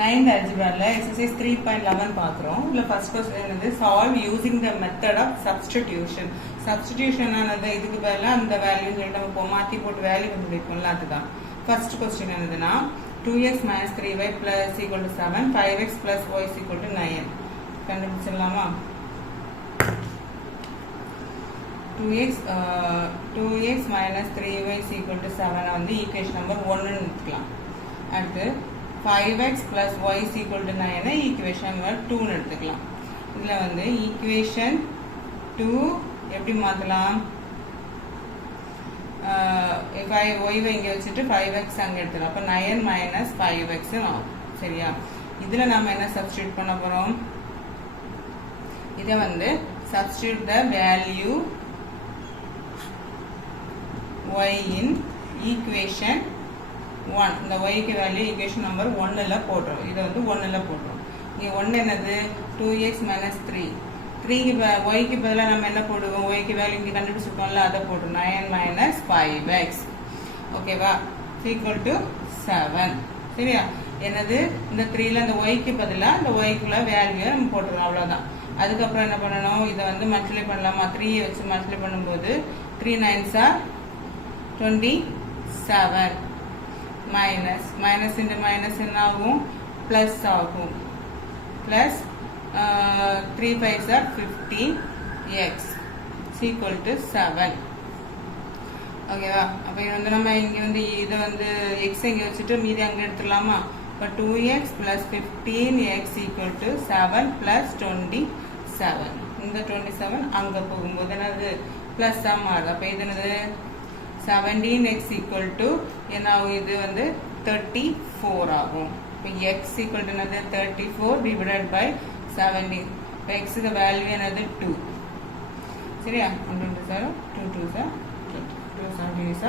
9th algebra exercise 3.11 பார்க்கிறோம். இதுல first question என்னது solve using the method of substitution. Substitution ஆனது இதுக்கு பதிலா அந்த வேல்யூ நம்ம மாத்தி போட்டு வேல்யூ கண்டுபிடிப்போம்ல அதுதான். First question என்னதுன்னா 2x minus 3y plus equal to 7, 5x plus y is equal to 9. கண்டுபிடிச்சிடலாமா? 2x minus 3y is equal to 7 வந்து equation number 1 எடுத்துக்கலாம். அடுத்து 5x plus y is equal to 9 equation number 2 எடுத்துக்கலாம். இதுல வந்து equation 2 எப்படி மாத்தலாம்? y இங்க வச்சுட்டு 5x அங்க எடுத்துக்கலாம். அப்ப 9 minus 5x ஆகும். சரியா? இதுல நாம என்ன சப்ஸ்டிட்யூட் பண்ண போறோம்? இத வந்து substitute the value y in equation 1. இந்த y க்கு வேல்யூ equation number 1 ல போடுறோம். இத வந்து 1 ல போடுறோம். இங்க 1 என்னது 2x minus 3. 3 க்கு y க்கு பதிலா நம்ம என்ன போடுவோம்? y க்கு வேல்யூ இங்க கண்டுபிடிச்சிருக்கோம்ல அத போடுறோம். 9 minus 5x. ஓகேவா? equal to 7. சரியா? என்னது இந்த 3 ல இந்த y க்கு பதிலா இந்த y க்குள்ள வேல்யூ நம்ம போடுறோம் அவ்வளவுதான். அதுக்கு அப்புறம் என்ன பண்ணனும்? இத வந்து மல்டிப்ளை பண்ணலாமா? 3 ஐ வச்சு மல்டிப்ளை பண்ணும்போது 3 9s are 27 minus into minus என்ன ஆகும்? plus ஆகும். plus 3 5s are 15x is equal to 7. ஓகேவா? அப்ப இது வந்து நம்ம இங்க வந்து இத வந்து x இங்க வச்சிட்டு மீதி அங்க எடுத்துடலாமா? அப்ப 2x plus 15x equal to 7 plus 27. இந்த 27 அங்க போகும்போது என்னது பிளஸ் ஆ மாறுது. அப்ப இது என்னது 17x equal to என்ன ஆகும்? இது வந்து 34 ஆகும். இப்போ x equal to என்னது 34 divided by 17. இப்போ x க்கு வேல்யூ என்னது 2. சரியா? 1 2 0 2 2 0 2 17 is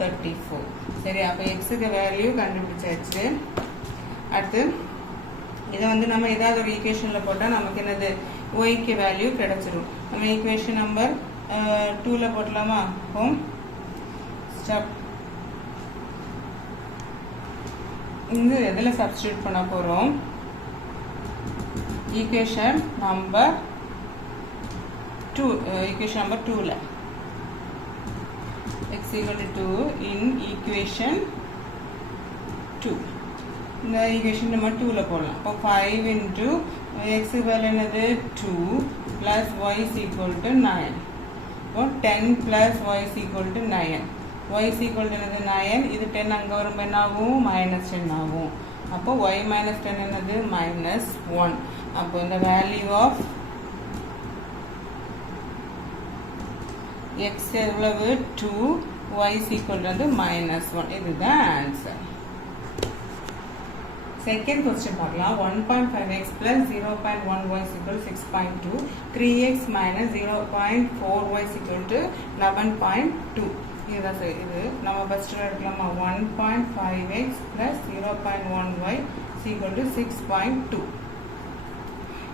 34. சரி, அப்ப x க்கு வேல்யூ கண்டுபிடிச்சாச்சு. அடுத்து இத வந்து நம்ம ஏதாவது ஒரு ஈக்குவேஷன்ல போட்டா நமக்கு என்னது y க்கு வேல்யூ கிடைச்சிரும். நம்ம ஈக்குவேஷன் நம்பர் 2 ல போடலாமா? ஹோம் ஸ்டெப் இந்த எதுல சப்ஸ்டிட்யூட் பண்ண போறோம்? ஈக்குவேஷன் நம்பர் 2 ல x equal to 2 in equation 2. இந்த ஈக்குவேஷன் நம்பர் 2 ல போடலாம். அப்ப 5 into x equal என்னது 2 plus y is equal to 9. அப்போ 10 plus y is equal to 9. y is equal to என்னது 9. இது 10 அங்க வரும்போது என்ன ஆகும்? minus 10 ஆகும். அப்போ y minus 10 என்னது minus 1. அப்போ இந்த வேல்யூ ஆஃப் x எவ்வளவு 2, y is equal to minus 1. இதுதான் ஆன்சர். செகண்ட் क्वेश्चन பார்க்கலாம். 1.5x plus 0.1y is equal to 6.2, 3x minus 0.4y is equal to 11.2. இதுதான் சரி. இது நம்ம ஃபர்ஸ்ட் எடுக்கலாமா? 1.5x plus 0.1y is equal to 6.2.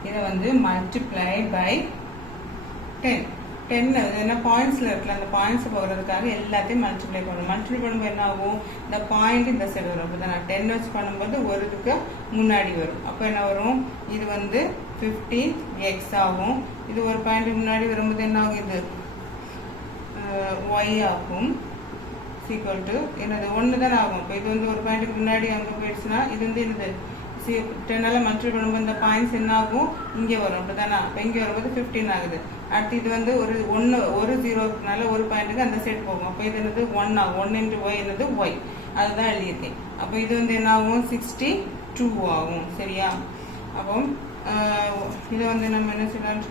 இதை வந்து multiply by 10. 10 என்ன பாயிண்ட்ஸ்ல இருக்குல்ல அந்த பாயிண்ட்ஸ் போகிறதுக்காக எல்லாத்தையும் மல்டிப்ளை பண்ணணும். மல்டிப்ளை பண்ணும்போது என்ன ஆகும்? இந்த பாயிண்ட் இந்த சைடு வரும். அப்போ நான் 10 வச்சு பண்ணும்போது ஒரு இதுக்கு முன்னாடி வரும். அப்போ என்ன வரும்? இது வந்து 15x ஆகும். இது ஒரு பாயிண்ட் முன்னாடி வரும்போது என்ன ஆகும்? இது y ஆகும். equal to என்னது 1 தான் ஆகும். இப்போ இது வந்து ஒரு பாயிண்ட்டுக்கு முன்னாடி அங்கே போயிடுச்சுன்னா இது வந்து என்னது 10 மல்டிப்ளை பண்ணும்போது இந்த பாயிண்ட்ஸ் என்ன ஆகும்? இங்கே வரும். அப்படிதானா? அப்போ இங்கே வரும்போது 15 ஆகுது. அடுத்து இது வந்து ஒரு ஜீரோனால ஒரு பாயிண்ட்டுக்கு அந்த சைடு போகும். அப்போ இது என்னது 1 ஆகும். 1 into y என்னது y. அதுதான் எழுதியிருக்கேன். அப்போ இது வந்து என்ன ஆகும்? 62 ஆகும். சரியா? அப்போ இதை வந்து நம்ம என்ன சொல்லலாம்?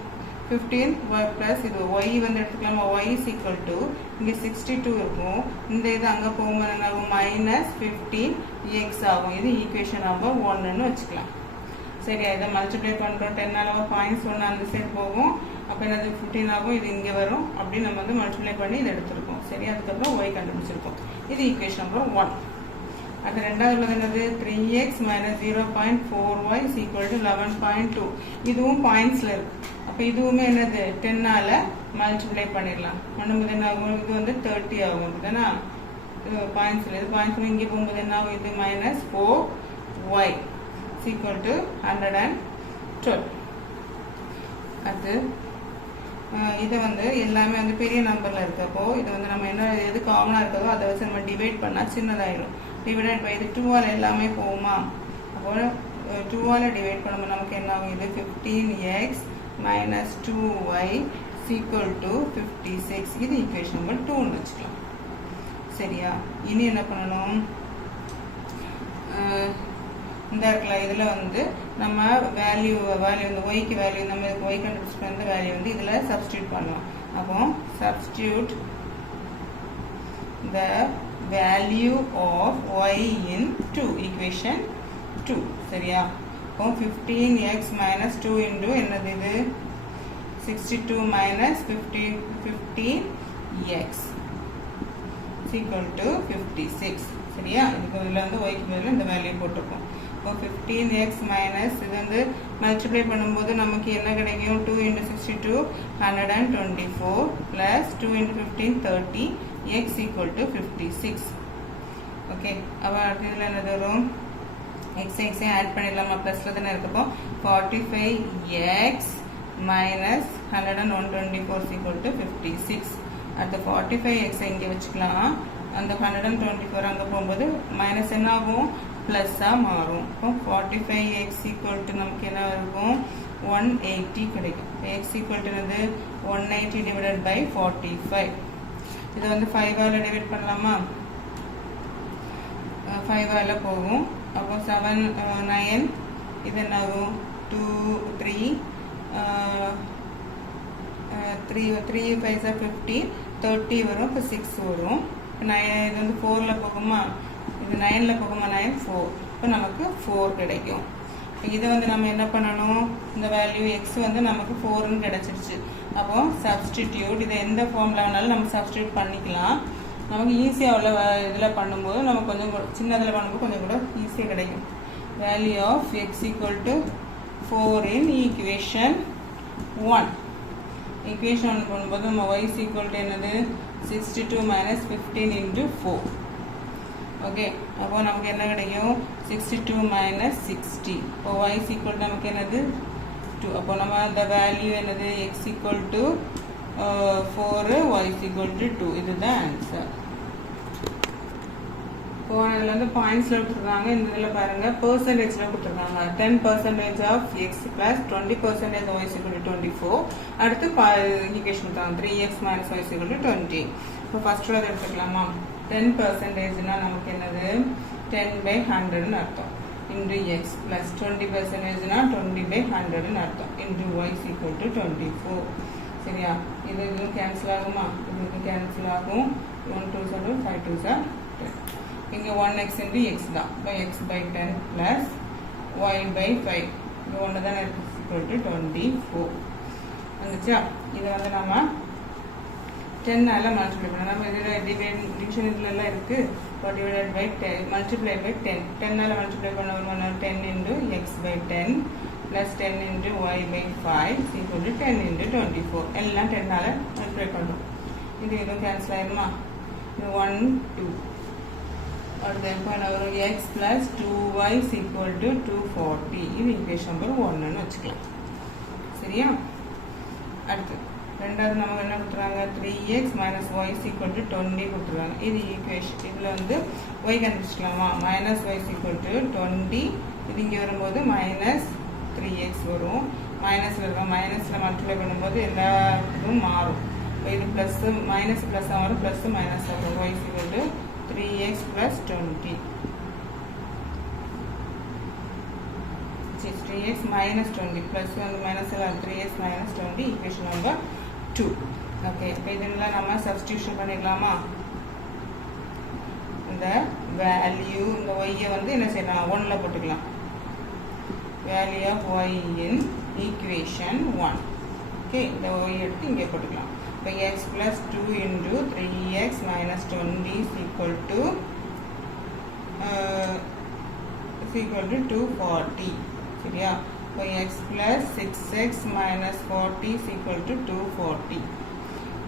15 plus இது y வந்து எடுத்துக்கலாமா? y is equal to இங்கே 62 இருக்கும். இந்த இது அங்கே போகும்போது என்ன ஆகும்? minus 15x ஆகும். இது ஈக்குவேஷன் நம்பர் 1ன்னு வச்சுக்கலாம். சரியா? இதை மல்டிப்ளை பண்ணுறோம். 10 ஒரு பாயிண்ட்ஸ் 1 அந்த சைடு போகும். அப்போ என்னது 15 ஆகும். இது இங்கே வரும். அப்படி நம்ம வந்து மல்டிப்ளை பண்ணி இதை எடுத்துருக்கோம். சரி, அதுக்கப்புறம் y கண்டுபிடிச்சிருக்கோம். இது ஈக்குவேஷன் நம்பர் 1. அது ரெண்டாவது உள்ளது என்னது 3x minus 0.4y is equal to 11.2. இதுவும் பாயிண்ட்ஸ்ல இருக்கு. அப்ப இதுவுமே என்னது 10ஆல மல்டிப்ளை பண்ணிடலாம். பண்ணும்போது என்ன ஆகும்? இது வந்து 30 ஆகும். இதுதானா? பாயிண்ட்ஸ்ல இது பாயிண்ட்ஸ் இங்கே போகும்போது என்ன ஆகும்? இது -4y equal to 112. அது இதை வந்து எல்லாமே வந்து பெரிய நம்பரில் இருக்கப்போ இது வந்து நம்ம என்ன எது காமனாக இருக்கதோ அதை வச்சு நம்ம டிவைட் பண்ணால் சின்னதாயிடும். டிவைடட் பை இது 2ஆல் எல்லாமே போகுமா, அப்போ 2ஆல் டிவைட் பண்ணும்போது நமக்கு என்ன ஆகும், இது 15x minus 2y equal to 56. இது ஈக்குவேஷன் நம்பர் 2ன்னு வச்சுக்கலாம். சரியா, இனி என்ன பண்ணணும், இந்த இடத்துல இதில் வந்து நம்ம வேல்யூ இந்த ஒய்க்கு வேல்யூ நம்ம ஒய் கண்டுபிடிச்சி பண்ண வேல்யூ வந்து இதில் சப்ஸ்டியூட் பண்ணலாம். அப்போ substitute the value of y in 2 equation 2. சரியா, அப்போ 15x minus 2 into என்னது இது 62 minus 15x equal to 56. சரியா, இதுக்கு இதில் வந்து ஒய்க்கு பதில் இந்த வேல்யூ போட்டிருக்கோம். இப்போ 15x மைனஸ் இது வந்து மல்டிப்ளை பண்ணும்போது நமக்கு என்ன கிடைக்கும், 2 into 62 124 plus 2 into 15 30 x equal to 56. Okay, அப்போ அடுத்த இதில் என்னது வரும், எக்ஸையும் ஆட் பண்ணிடலாமா, ப்ளஸில் தானே இருக்கப்போ 45x minus 124 equal to 56. அடுத்த 45x இங்கே வச்சுக்கலாம், அந்த 124 அங்கே போகும்போது மைனஸ் என்ன ஆகும், ப்ளஸ்ஸாக மாறும். இப்போ 45x equal to நமக்கு என்ன இருக்கும் 180 கிடைக்கும். x equal to என்னது 180 divided by 45. இதை வந்து 5ஆல் டிவைட் பண்ணலாமா, 5ஆல் போகும். அப்போ 7 9 இது என்ன ஆகும் 2 3 3 5 15 30 வரும். இப்போ 6 வரும். இப்போ 9 இது வந்து 4ல் போகுமா, இது 9ல் போகுமா, 9 4. இப்போ நமக்கு 4 கிடைக்கும். இதை வந்து நம்ம என்ன பண்ணணும், இந்த வேல்யூ எக்ஸ் வந்து நமக்கு 4ன்னு கிடச்சிருச்சு. அப்போ சப்ஸ்டிடியூட் இதை எந்த ஃபார்மில் வேணாலும் நம்ம சப்ஸ்டியூட் பண்ணிக்கலாம். நமக்கு ஈஸியாக உள்ள இதில் பண்ணும்போது நமக்கு கொஞ்சம் சின்னதில் பண்ணும்போது கொஞ்சம் கூட ஈஸியாக கிடைக்கும். Value of x equal to 4 in equation 1. Equation 1 பண்ணும்போது நம்ம y ஈக்குவல் டு என்னது 62 minus 15 into 4. ஓகே, அப்போ நமக்கு என்ன கிடைக்கும் 62 minus 60. இப்போ y ஈக்குவல் நமக்கு என்னது 2. அப்போ நம்ம அந்த வேல்யூ என்னது x equal to 4, y equal to 2. இதுதான் ஆன்சர். இப்போ அதில் வந்து பாயிண்ட்ஸில் கொடுத்துருக்காங்க. இந்த இதில் பாருங்கள் பர்சன்டேஜில் கொடுத்துருக்காங்க. 10% of x plus 20% y equal to 24. அடுத்து ஈக்குவேஷன் கொடுத்தாங்க 3x minus y equal to 20. இப்போ ஃபர்ஸ்ட் அதை எடுத்துக்கலாமா, 10%னா நமக்கு என்னது 10/100ன்னு அர்த்தம் இன்டு எக்ஸ் ப்ளஸ் 20%னா 20/100ன்னு அர்த்தம் இன்டு y equal to 24. சரியா, இது இதுவும் கேன்சல் ஆகுமா, இது கேன்சல் ஆகும். 1 2 7 5 2 10. இங்கே 1x into x தான். இப்போ x/10 ப்ளஸ் y/5 இது ஒன்று தான் equal to 24 வந்துச்சா. இதை வந்து நம்ம 10ஆல் மல்டிப்ளை பண்ணலாம். நம்ம இதில் டிவிஷன் இதிலெல்லாம் இருக்குது. இப்போ டிவைடட் பை 10 மல்டிப்ளை பை 10. 10ஆல் மல்டிப்ளை பண்ண ஒரு 10 into x/10 plus 10 into y/5 equal to 10 into 24. எல்லாம் 10ஆல் மல்டிப்ளை பண்ணுறோம். இது எதுவும் கேன்சல் ஆகிடுமா, இது 1 2. அடுத்து இப்போ என்ன வரும், x plus 2y equal to 240. இது ஈக்குவேஷன் நம்பர் 1ன்னு வச்சுக்கலாம். சரியா, அடுத்து ரெண்டாவது நமக்கு என்ன கொடுத்துருக்காங்க 3x minus y equal to 20 கொடுத்துருக்காங்க. இது ஈக்குவேஷன். இதில் வந்து y கண்டுபிடிச்சிக்கலாமா, minus y equal to 20. இது இங்கே வரும்போது minus 3x வரும். மைனஸில் இருக்கும், மைனஸில் மல்டிப்ளை பண்ணும்போது எல்லா இதுவும் மாறும். இப்போ இது ப்ளஸ்ஸு மைனஸ் ப்ளஸ்ஸாக வரும், ப்ளஸ்ஸு மைனஸ் ஆகும். y equal to 3x plus 20. 3x minus 20 plus 1 minus 3x minus 20 equation number 2. Okay, இப்போ இதெல்லாம் நம்ம சப்ஸ்டியூஷன் பண்ணிக்கலாமா. இந்த வேல்யூ இந்த ஒய்யை வந்து என்ன செய்யலாம் 1ல் போட்டுக்கலாம். Value of y in equation 1. Okay, இந்த ஒய் எடுத்து இங்கே போட்டுக்கலாம். இப்போ x plus 2 into 3x minus 20 is equal to 240. சரியா, இப்போ x plus 6x minus 40 is equal to 240.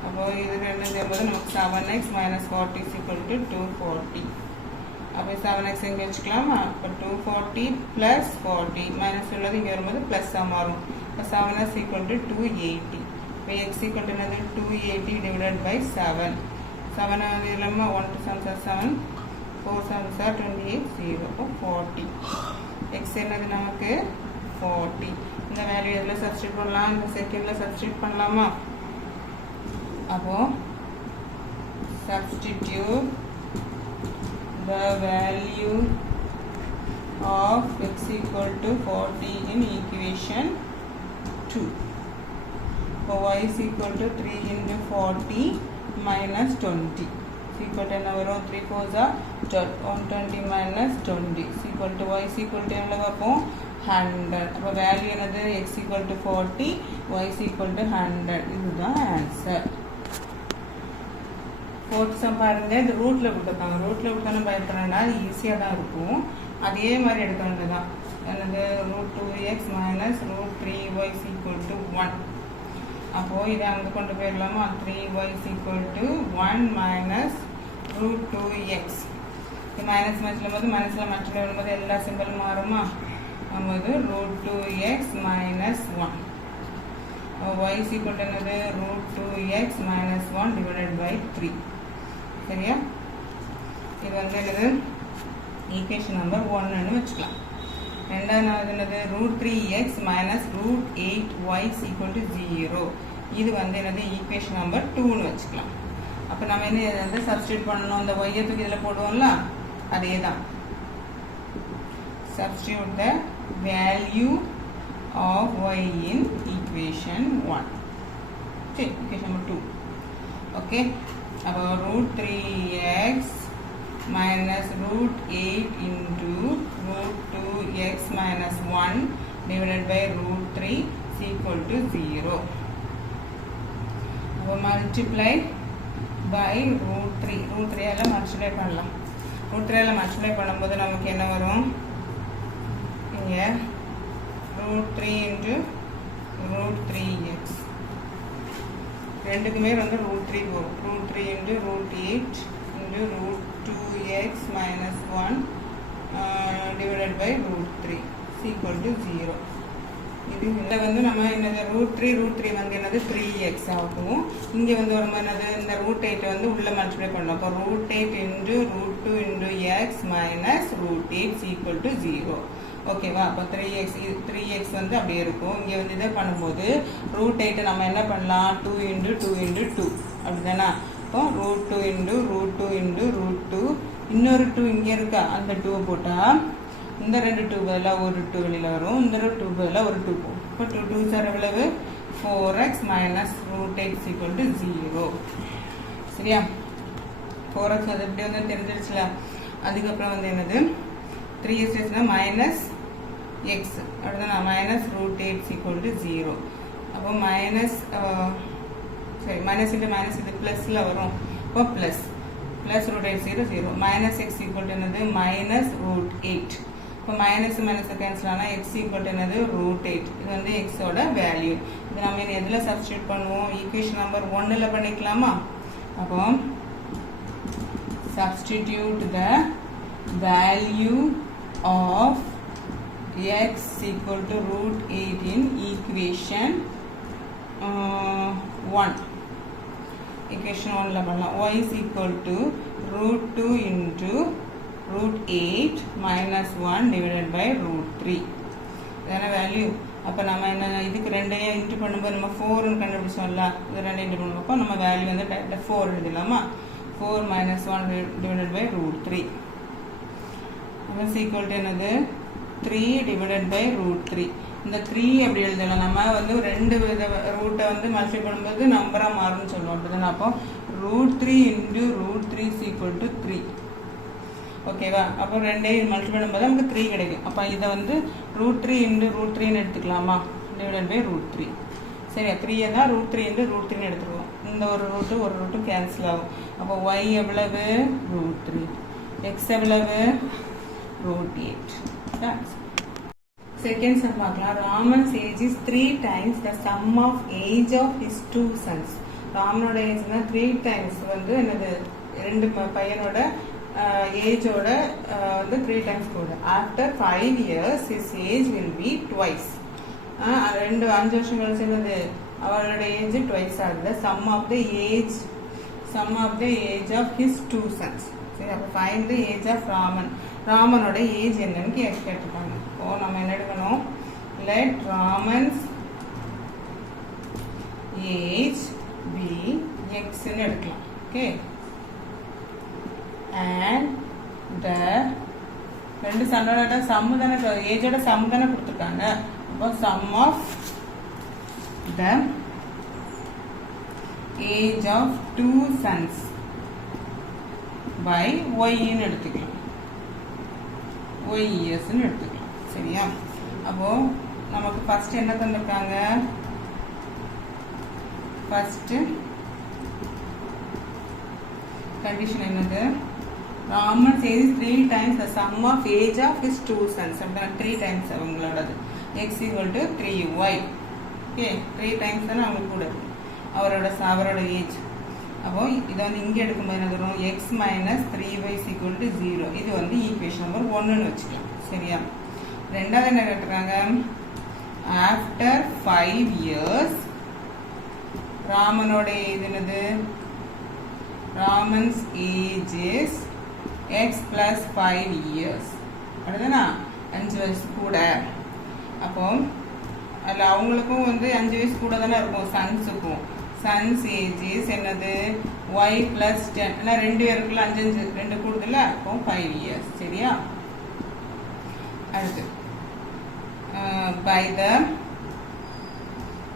அப்போ இது ரெண்டு சேர்ந்தது நமக்கு 7x minus 40 is equal to 240. அப்போ 7x இங்கே வச்சுக்கலாமா? அப்போ 240 + 40 மைனஸ் உள்ளது இங்கே வரும்போது ப்ளஸ்ஸாக மாறும். இப்போ 7s = 280. இப்போ x = என்னது 280 / 7. 7 இல்லாமல் 1 2 7 7 4 7 28 0. அப்போ 40. x என்னது நமக்கு 40. இந்த வேல்யூ எதில் சப்ஸ்டியூட் பண்ணலாம்? இந்த செகண்டில் சப்ஸ்டியூட் பண்ணலாமா? அப்போ substitute the value of x = 40 in equation 2. So y = 3 × 40 minus 20 equal to 3 4s are 120 minus 20 equal to y equal 100. அப்போ வேல்யூ என்னது x = 40 y = 100. இதுதான் ஆன்சர். ஃபோர்த் சம் பாருங்க, இது ரூட்டில் கொடுத்துருக்காங்க. ரூட்டில் கொடுத்தோன்னு பயப்படுறேன்னா அது ஈஸியாக தான் இருக்கும். அதே மாதிரி எடுக்க வேண்டியதான். என்னது √2x - √3y = 1. அப்போது இதை அங்கே கொண்டு போயிடலாமா? 3y = 1 - √2x. இது மைனஸ் மச்சில் போது மனசில் மச்சில் வரும்போது எல்லா சிம்பிளும் மாறுமா? வரும்போது √2x - 1. y = என்னது √2x - 1 / 3. சரியா? இது வந்து என்னது ஈக்குவேஷன் நம்பர் 1ன்னு வச்சுக்கலாம். ரெண்டாவது என்னது √3x - √8y = 0. இது வந்து என்னது ஈக்குவேஷன் நம்பர் 2ன்னு வச்சுக்கலாம். அப்போ நம்ம என்ன வந்து சப்ஸ்டியூட் பண்ணணும்? இந்த y தூக்கி இதில் போடுவோம்ல, அதே தான். Substitute the value of y in equation 1. Okay, equation number 2. Okay, about √3x - √8 into √2x - 1 divided by √3 is equal to 0. So multiply by √3. √3 எல்லாம் multiply பண்ணலாம். √3 எல்லாம் multiply பண்ணும்போது நமக்கு என்ன வரும்? இங்கே √3 into √3x. ரெண்டுக்குமே வந்து √3 வரும். √3 into √8 into √2x - 1 divided by √3 is equal to 0. இதில் வந்து நம்ம என்னது √3 வந்து என்னது 3x ஆகும். இங்கே வந்து வரும்போது என்னது இந்த √8 வந்து உள்ள மல்டிப்ளை பண்ணலாம். அப்போ √8 into √2 into x minus √8 is equal to 0. ஓகேவா? அப்போ 3x வந்து அப்படியே இருக்கும். இங்கே வந்து இதை பண்ணும்போது √8 நம்ம என்ன பண்ணலாம்? 2 into 2 into 2 அப்படிதானா? இப்போ √2 into √2 into √2 இன்னொரு 2 இங்கே இருக்கா? அந்த 2 போட்டால் இந்த ரெண்டு 2 பதிலாக ஒரு 2 வெளியில் வரும். இந்த 2 பதிலாக ஒரு 2 போகும். இப்போ 2 2s are எவ்வளவு? 4x minus √8 is equal to 0. சரியா? 4x அது எப்படி வந்து தெரிஞ்சிருச்சுல. அதுக்கப்புறம் வந்து என்னது 3x மைனஸ் x அப்படிதான் minus √8 is equal to 0. அப்போ மைனஸ் சரி மைனஸ் இன்ட்டு மைனஸ் இது ப்ளஸில் வரும். இப்போ ப்ளஸ் √8 0 மைனஸ் x ஈக்குவல் என்னது மைனஸ் √8. இப்போ மைனஸ் மைனஸ் கேன்சல் ஆனால் x ஈக்குவல் என்னது √8. இது வந்து எக்ஸோட வேல்யூ. இது நம்ம எதில் சப்ஸ்டியூட் பண்ணுவோம்? ஈக்குவேஷன் நம்பர் 1ல் பண்ணிக்கலாமா? அப்போ substitute the value of x equal to √8 in equation 1. equation 1ல பண்ணலாம். y is equal to √2 into √8 minus 1 divided by √3. இதான வேல்யூ. அப்போ நம்ம என்ன இதுக்கு ரெண்டையும் இன்ட்டு பண்ணும்போது நம்ம 4ன்னு கண்டுபிடிச்சோம்ல, இது ரெண்டு இன்ட்டு பண்ணுறப்போ நம்ம வேல்யூ வந்து டேரெக்டாக 4 எழுதிடலாமா? 4 minus 1 divided by √3. அப்போ ஈக்குவல் டு என்னது 3 divided by √3. இந்த 3 அப்படி எழுதலாம். நம்ம வந்து ரெண்டு ரூட்டை வந்து மல்டிப்ளை பண்ணும்போது நம்பராக மாறும்னு சொல்லுவோம். அப்படிதான். அப்போ √3 into √3 is equal to 3. ஓகேவா? அப்போ ரெண்டையும் மல்டிப்ளை பண்ணும்போது நமக்கு 3 கிடைக்கும். அப்போ இதை வந்து √3 into √3ன்னு எடுத்துக்கலாமா? Divided by √3. சரியா? 3 தான் √3 into √3ன்னு எடுத்துருவோம். இந்த ஒரு ரூட்டு கேன்சல் ஆகும். அப்போ y எவ்வளவு? √3. x எவ்வளவு? √8. செகண்ட் சம் பார்க்கலாம். Raman's age is 3 times the sum of age of his 2 sons. ராமனோட ஏஜ்னா 3 times வந்து என்னது ரெண்டு பையனோட ஏஜோட வந்து 3 times கூட. After 5 years his age will be twice. 5 வருஷம் கழிச்சு என்னது அவரோட ஏஜ் ட்வைஸ் ஆகுது. sum of the age of his 2 sons. சரி, அப்போ find the age of Raman. ராமனோட ஏஜ் என்னன்னு கேட்டிருக்காங்க. இப்போ நம்ம என்ன எடுக்கணும், let Raman's age be x ன்னு எடுக்கலாம். ஓகே, and the ரெண்டு சன்னோட சம்மு தானே, ஏஜோட சம் தானே கொடுத்துருக்காங்க. அப்போ sum of the age of 2 sons by y ன்னு எடுத்துக்கலாம், y years ன்னு எடுத்துக்கலாம். சரியா, அப்போ நமக்கு ஃபர்ஸ்ட் என்ன தந்திருக்காங்க, ஃபர்ஸ்ட் கண்டிஷன் என்னது, Raman says 3 times the sum of age of his 2 sons. அப்படின்னா 3 times அவங்களோடது x equal to 3y. Okay, 3 times தானே அவங்களுக்கு கூட அவரோட ஏஜ். அப்போ இதை வந்து இங்கே எடுக்கும்போது என்ன வரும், x minus 3y is equal to 0. இது வந்து ஈக்குவேஷன் நம்பர் 1ன்னு வச்சுக்கலாம். சரியா, ரெண்டாவது என்ன கேட்டுருக்காங்க, ஆஃப்டர் 5 years ராமனோட ஏஜ் என்னது, Raman's age is x plus 5 years. அப்படிதானா, 5 வயசு கூட. அப்போ அதில் அவங்களுக்கும் வந்து 5 வயசு கூட தானே இருக்கும் சன்ஸுக்கும். சன்ஸ் ஏஜ் இஸ் என்னது y plus 10. ஏன்னா 2 பேருக்குள்ள 5 2 கூடுதல, அப்போ 5 years. சரியா, அடுத்து by the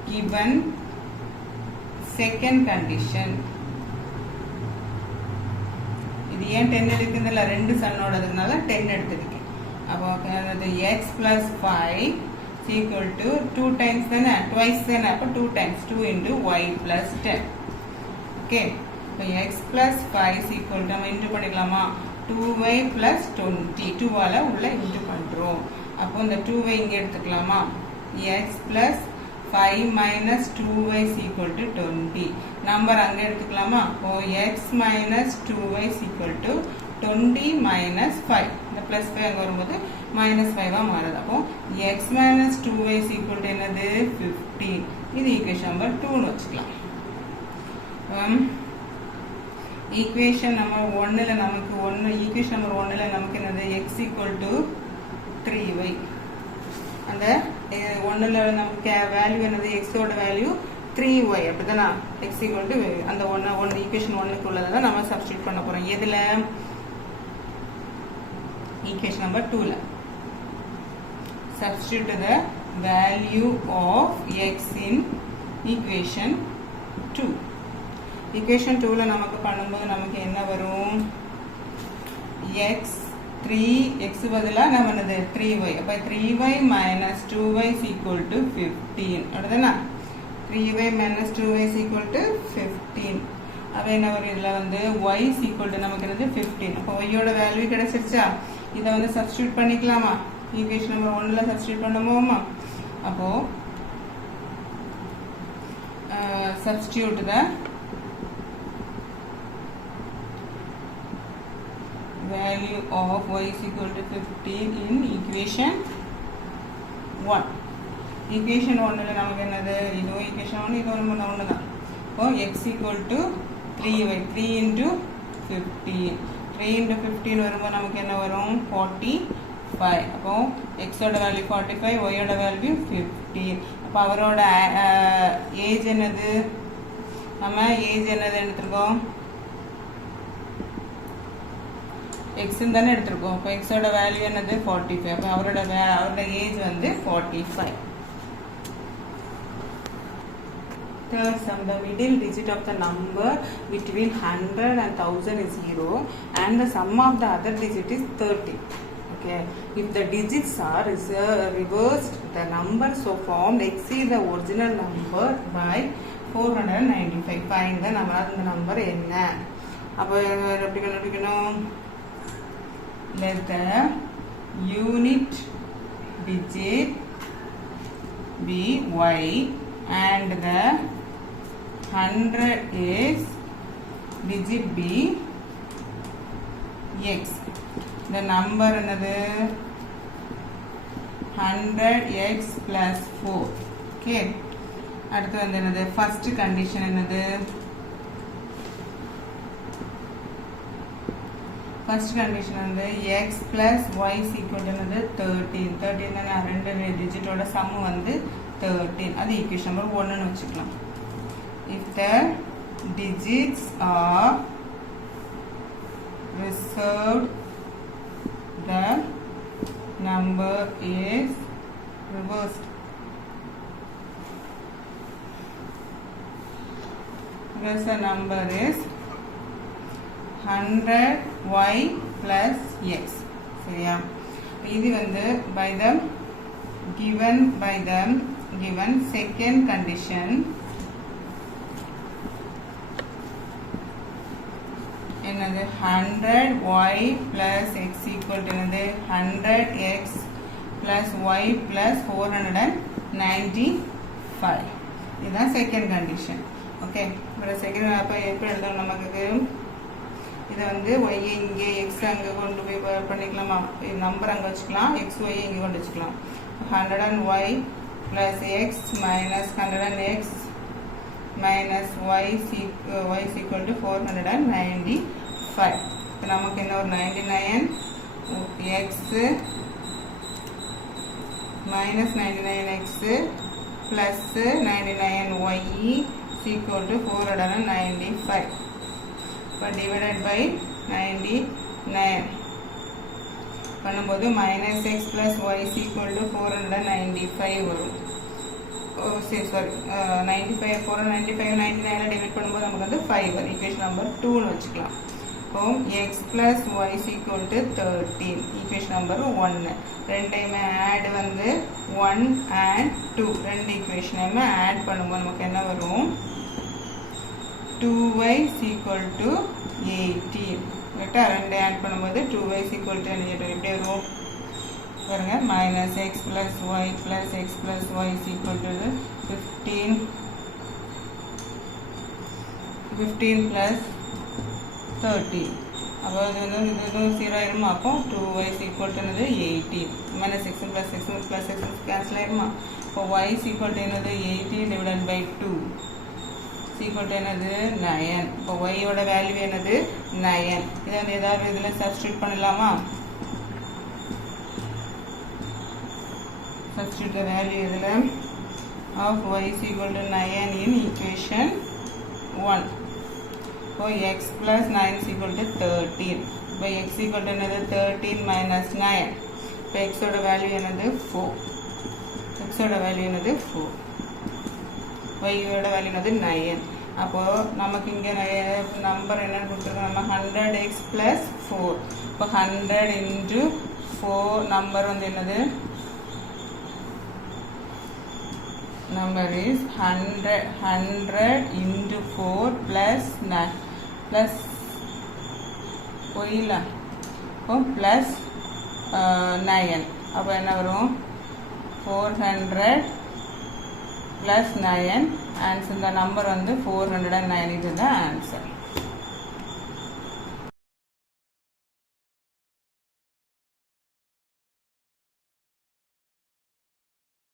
given second condition. இது ஏன் 10 எடுக்குதுல, 2 சன்னோடதுனால 10 எடுத்துருக்கேன். அப்போ x plus 5 is equal to 2 times தானே, twice தானே, அப்போ 2 times 2 into y plus 10. Okay, இப்போ x plus 5 is equal to நம்ம இன்டு பண்ணிக்கலாமா, 2y plus 20. 2ஆல் உள்ள இன்டு பண்ணுறோம். அப்போ இந்த 2y இங்கே எடுத்துக்கலாமா, x plus 5 minus 2y is equal to 20. Number அங்கே எடுத்துக்கலாமா, அப்போ x minus 2y is equal to 20 minus 5. இந்த plus 5 அங்கே வரும்போது minus 5 மாறுது. அப்போ x minus 2y is equal to என்னது 15. இது ஈக்குவேஷன் நம்பர் 2ன்னு வச்சுக்கலாம். ஈக்குவேஷன் நம்பர் 1ல் நமக்கு ஈக்குவேஷன் நம்பர் 1ல் நமக்கு என்னது x equal to 3y. அந்த 1ல் நமக்கு வேல்யூ என்னது, எக்ஸோட வேல்யூ 3y. அப்படிதானா, x equal to அந்த 1 ஈக்குவேஷன் 1க்கு உள்ளதை தான் நம்ம சப்ஸ்டியூட் பண்ண போகிறோம். எதில், ஈக்குவேஷன் நம்பர் 2ல் substitute the value of x in equation 2. equation 2ல நமக்கு பண்ணும்போது நமக்கு என்ன வரும், x பதிலா நம்ம என்னது 3y. அப்போ 3y minus 2y is equal to 15. அப்படிதானா, 3y minus 2y is equal to 15. அப்போ என்ன வரும், இதில் வந்து y is equal to நமக்கு என்னது 15. அப்போ y-யோட வேல்யூ கிடைச்சிருச்சா, இதை வந்து சப்ஸ்டியூட் பண்ணிக்கலாமா, ஈக்குவேஷன் நம்பர் 1ல் சப்ஸ்டியூட் பண்ணுவோமா. அப்போ substitute the value of y is equal to 15 in equation 1. equation 1ல் நமக்கு என்னது, இது equation 1, இது ஒன்று தான். இப்போ x equal to 3y, 3 into 15. 3 into 15 வரும்போது நமக்கு என்ன வரும், 45. அப்போ xோட வேல்யூ 45, yயோட வேல்யூ 15. அப்போ அவரோட ஏஜ் என்னது, நம்ம ஏஜ் என்னது எடுத்துருக்கோம், எக்ஸ்ன்னு தானே எடுத்துருக்கோம். இப்போ எக்ஸோட வேல்யூ என்னது 45. அப்போ அவரோட ஏஜ் வந்து 45. Third sum, the middle digit of the number between 100 and 1000 is 0 and the sum of the other digit is 30. Okay, if the digits are reversed, the number so formed exceed the original number by 495. Find the number என்ன. அப்போ எப்படி கண்டுபிடிக்கணும், let the unit digit be y and the 100 is digit be x. இந்த number என்னது 100x plus 4. Okay, அடுத்து வந்து என்னது first condition என்னது, ஃபர்ஸ்ட் கண்டிஷன் வந்து x plus y is equal to என்னது 13. 13 ரெண்டு டிஜிட்டோட சம் வந்து 13. அது ஈக்குவேஷன் நம்பர் 1ன்னு வச்சுக்கலாம். If the digits are reserved, the number is reversed. Thus the number is 100y plus x. சரியா, இது வந்து by the given second condition என்னது 100y plus x equal to என்னது 100x plus y plus 495. இதுதான் second condition. Okay, இப்போ second அப்போ எப்படி எழுதணும் நமக்கு, இதை வந்து y இங்கே x அங்கே கொண்டு போய் பண்ணிக்கலாமா, நம்பர் அங்கே வச்சுக்கலாம், x y இங்கே கொண்டு வச்சுக்கலாம். 100y plus x minus 100x minus y is equal to 495. இப்போ நமக்கு என்ன ஒரு 99x minus 99x plus 99y is equal to 495. இப்போ divided by 99 பண்ணும்போது minus x plus y is equal to 495 வரும். சாரி 95 495 99 டிவைட் பண்ணும்போது நமக்கு வந்து 5 வரும். ஈக்குவேஷன் நம்பர் 2ன்னு வச்சுக்கலாம். இப்போ x plus y is equal to 13. Equation number 1. ரெண்டையுமே ஆட் வந்து 1 and 2 ரெண்டு ஈக்குவேஷனையுமே ஆட் பண்ணும்போது நமக்கு என்ன வரும், 2y is equal to 18. கரெக்டாக ரெண்டு ஆட் பண்ணும்போது 2y is equal to எப்படி வரும் பாருங்க, minus x plus y plus x plus y is equal to 15 plus 30. அப்போ இது வந்து இது 0 ஆயிருமா, அப்போ 2y is equal to என்னது 18. minus x plus x plus x cancel ஆயிருமா, இப்போ y is equal to என்னது 18 divided by 2 equal to என்னது 9. இப்போ y ஓட வேல்யூ என்னது 9. இதை வந்து ஏதாவது இதில் சப்ஸ்டியூட் பண்ணலாமா, substitute the value of y is equal to 9 in equation 1. So x plus 9 is equal to 13. So x equal to another 13 minus 9. So x oda value another 4. X oda value another 4. Y oda value another 9. அப்போ நமக்கு இங்கே number என்ன கொடுத்துருக்கோம், நம்ம 100x plus 4. இப்போ 100 into 4 number வந்து என்னது, number is 100 into 4 plus 9 plus போயில plus 9. அப்போ என்ன வரும் 400 plus 9. ஆன்சர் இந்த நம்பர் வந்து 409. இதுதான் ஆன்சர்.